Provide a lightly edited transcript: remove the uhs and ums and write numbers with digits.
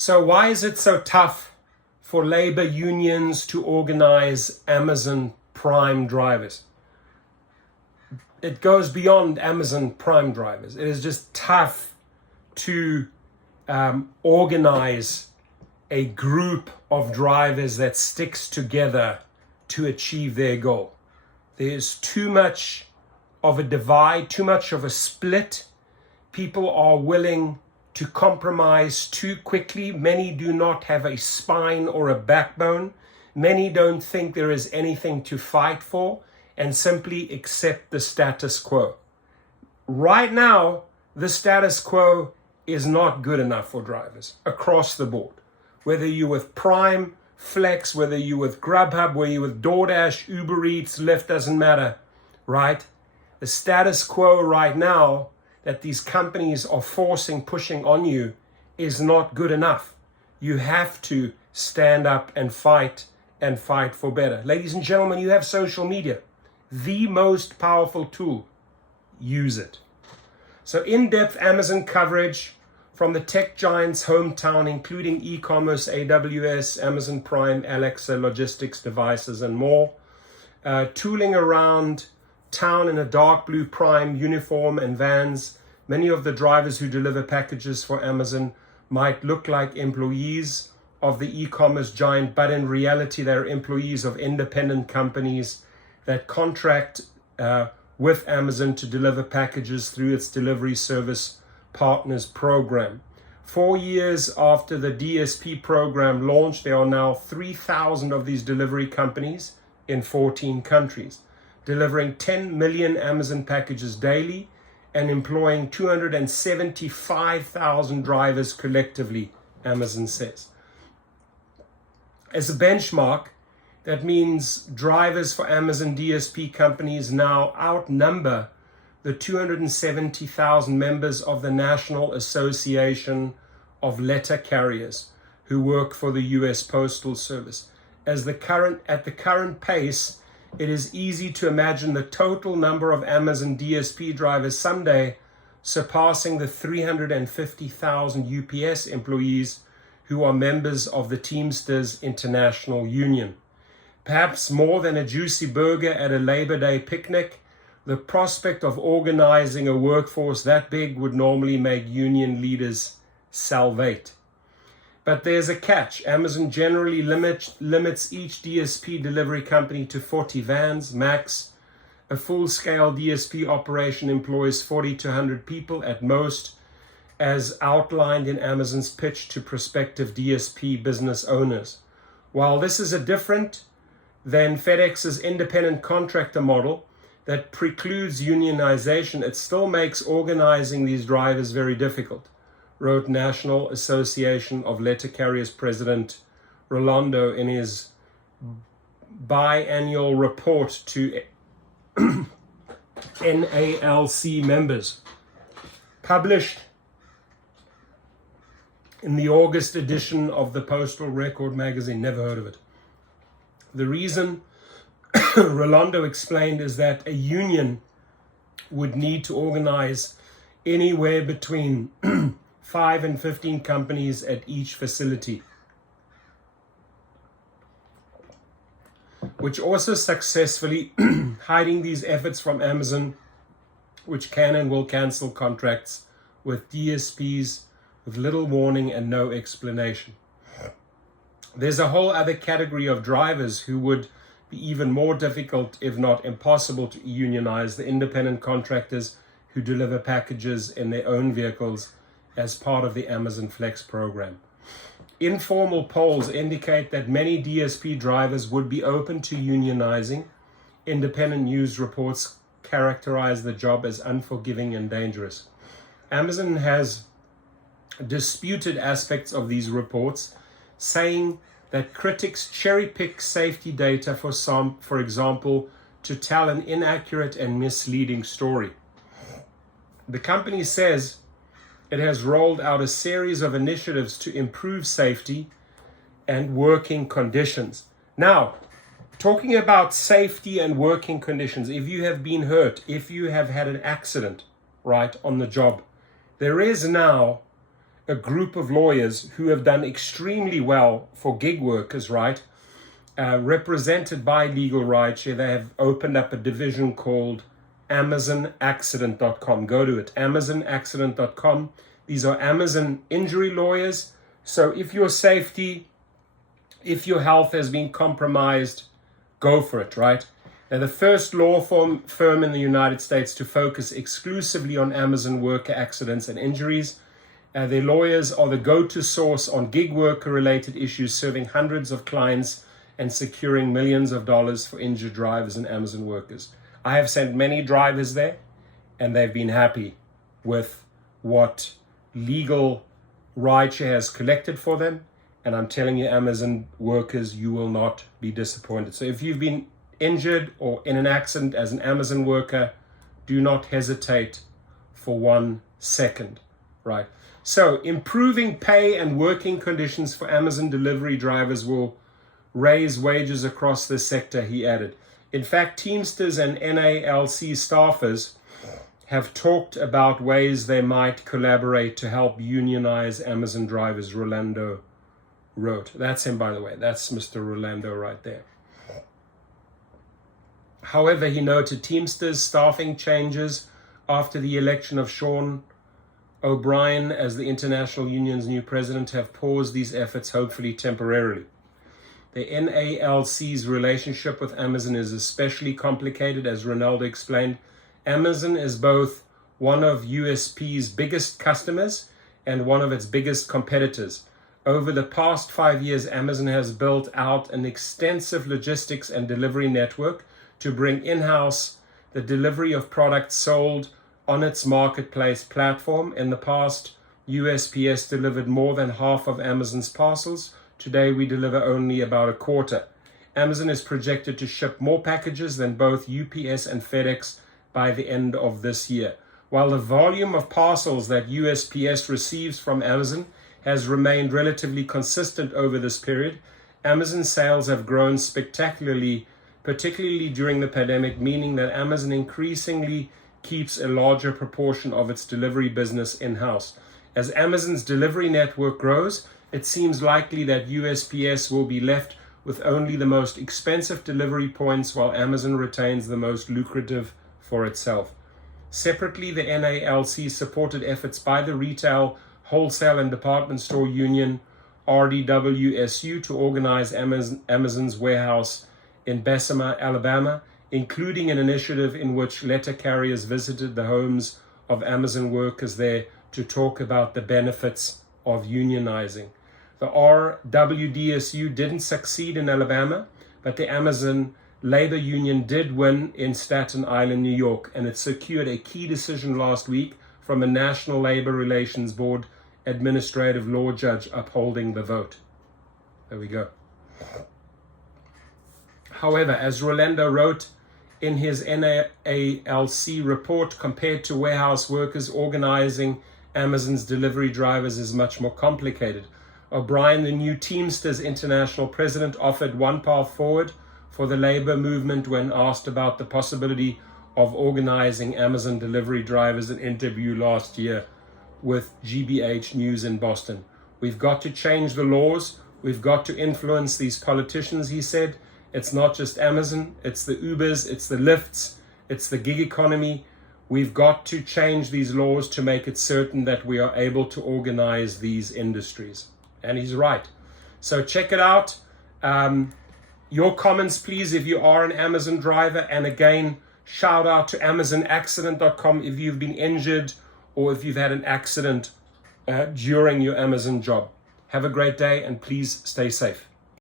So why is it so tough for labor unions to organize Amazon Prime drivers? It goes beyond Amazon Prime drivers. It is just tough to organize a group of drivers that sticks together to achieve their goal. There's too much of a divide, too much of a split. People are willing to compromise too quickly. Many do not have a spine or a backbone. Many don't think there is anything to fight for and simply accept the status quo. Right now, the status quo is not good enough for drivers across the board. Whether you're with Prime, Flex, whether you're with Grubhub, whether you're with DoorDash, Uber Eats, Lyft, doesn't matter, right? The status quo right now that these companies are pushing on you is not good enough. You have to stand up and fight for better. Ladies and gentlemen, you have social media, the most powerful tool. Use it. So in-depth Amazon coverage from the tech giant's hometown, including e-commerce, AWS, Amazon Prime, Alexa, logistics devices, and more. Tooling around town in a dark blue Prime uniform and vans. Many of the drivers who deliver packages for Amazon might look like employees of the e-commerce giant, but in reality, they're employees of independent companies that contract with Amazon to deliver packages through its delivery service partners program. 4 years after the DSP program launched, there are now 3,000 of these delivery companies in 14 countries, delivering 10 million Amazon packages daily and employing 275,000 drivers collectively, Amazon says. As a benchmark, that means drivers for Amazon DSP companies now outnumber the 270,000 members of the National Association of Letter Carriers who work for the US Postal Service. At the current pace, it is easy to imagine the total number of Amazon DSP drivers someday surpassing the 350,000 UPS employees who are members of the Teamsters International Union. Perhaps more than a juicy burger at a Labor Day picnic, the prospect of organizing a workforce that big would normally make union leaders salivate. But there's a catch. Amazon generally limits each DSP delivery company to 40 vans max. A full-scale DSP operation employs 40 to 100 people at most, as outlined in Amazon's pitch to prospective DSP business owners. While this is different than FedEx's independent contractor model that precludes unionization, it still makes organizing these drivers very difficult, wrote National Association of Letter Carriers President Rolando in his biannual report to NALC members, published in the August edition of the Postal Record magazine. Never heard of it. The reason, Rolando explained, is that a union would need to organize anywhere between 5 and 15 companies at each facility, which also successfully hiding these efforts from Amazon, which can and will cancel contracts with DSPs with little warning and no explanation. There's a whole other category of drivers who would be even more difficult, if not impossible, to unionize: the independent contractors who deliver packages in their own vehicles as part of the Amazon Flex program. Informal polls indicate that many DSP drivers would be open to unionizing. Independent news reports characterize the job as unforgiving and dangerous. Amazon has disputed aspects of these reports, saying that critics cherry-pick safety data for example, to tell an inaccurate and misleading story. The company says it has rolled out a series of initiatives to improve safety and working conditions. Now, talking about safety and working conditions, if you have been hurt, if you have had an accident, right, on the job, there is now a group of lawyers who have done extremely well for gig workers, right? Represented by Legal Rideshare. They have opened up a division called AmazonAccident.com. Go to it, AmazonAccident.com. These are Amazon injury lawyers. So if your safety, if your health has been compromised, go for it, right? They're the first law firm in the United States to focus exclusively on Amazon worker accidents and injuries. Their lawyers are the go-to source on gig worker-related issues, serving hundreds of clients and securing millions of dollars for injured drivers and Amazon workers. I have sent many drivers there, and they've been happy with what Legal Rideshare has collected for them. And I'm telling you, Amazon workers, you will not be disappointed. So if you've been injured or in an accident as an Amazon worker, do not hesitate for 1 second, right? So improving pay and working conditions for Amazon delivery drivers will raise wages across the sector, he added. In fact, Teamsters and NALC staffers have talked about ways they might collaborate to help unionize Amazon drivers, Rolando wrote. That's him, by the way. That's Mr. Rolando right there. However, he noted Teamsters staffing changes after the election of Sean O'Brien as the International Union's new president have paused these efforts, hopefully temporarily. The NALC's relationship with Amazon is especially complicated, as Ronaldo explained. Amazon is both one of USP's biggest customers and one of its biggest competitors. Over the past 5 years, Amazon has built out an extensive logistics and delivery network to bring in-house the delivery of products sold on its marketplace platform. In the past, USPS delivered more than half of Amazon's parcels. Today, we deliver only about a quarter. Amazon is projected to ship more packages than both UPS and FedEx by the end of this year. While the volume of parcels that USPS receives from Amazon has remained relatively consistent over this period, Amazon sales have grown spectacularly, particularly during the pandemic, meaning that Amazon increasingly keeps a larger proportion of its delivery business in-house. As Amazon's delivery network grows, it seems likely that USPS will be left with only the most expensive delivery points, while Amazon retains the most lucrative for itself. Separately, the NALC supported efforts by the Retail, Wholesale and Department Store Union, RDWSU, to organize Amazon's warehouse in Bessemer, Alabama, including an initiative in which letter carriers visited the homes of Amazon workers there to talk about the benefits of unionizing. The RWDSU didn't succeed in Alabama, but the Amazon Labor Union did win in Staten Island, New York, and it secured a key decision last week from a National Labor Relations Board administrative law judge upholding the vote. There we go. However, as Rolando wrote in his NALC report, compared to warehouse workers, organizing Amazon's delivery drivers is much more complicated. O'Brien, the new Teamsters International president, offered one path forward for the labor movement when asked about the possibility of organizing Amazon delivery drivers in an interview last year with GBH News in Boston. We've got to change the laws. We've got to influence these politicians, he said. It's not just Amazon, it's the Ubers, it's the Lyfts, it's the gig economy. We've got to change these laws to make it certain that we are able to organize these industries. And he's right. So check it out. Your comments, please, if you are an Amazon driver. And again, shout out to AmazonAccident.com if you've been injured or if you've had an accident during your Amazon job. Have a great day and please stay safe.